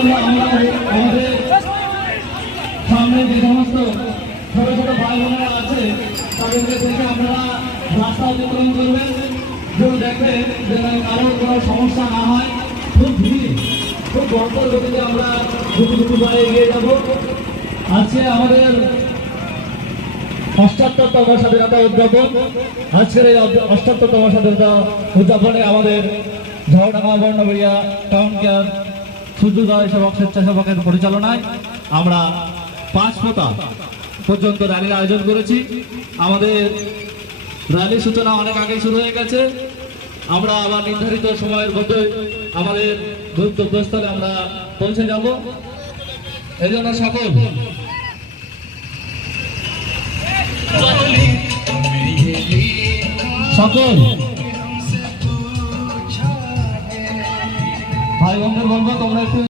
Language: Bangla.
আমাদের সামনে যে সমস্ত ছোট ছোট ভাই বোনেরা আছে তাদেরকে থেকে আপনারা রাস্তা অতিক্রম করবেন, কেউ দেখবেন যেন কারোর কোনো সমস্যা না হয়। খুব ভিড়, খুব গল্পের গতিতে আমরা দুটো বারে এগিয়ে যাব। আজকে আমাদের ৭৮তম স্বাধীনতা উদযাপন। আজকের এই ৭৮তম স্বাধীনতা উদযাপনে আমাদের ঝাউডাঙ্গা বর্ণবেড়িয়া টাউন কেয়ার সূর্যোদয় সেবক স্বেচ্ছাসেবকের পরিচালনায় আমরা ৫ ফোঁটা পর্যন্ত র্যালির আয়োজন করেছি। আমাদের র্যালির সূচনা অনেক আগে শুরু হয়ে গেছে। আমরা আবার নির্ধারিত সময়ের মধ্যে আমাদের গন্তব্যস্থলে আমরা পৌঁছে যাব। এই জন্য সকল ভাই বোনদের বলবো তোমরা একটু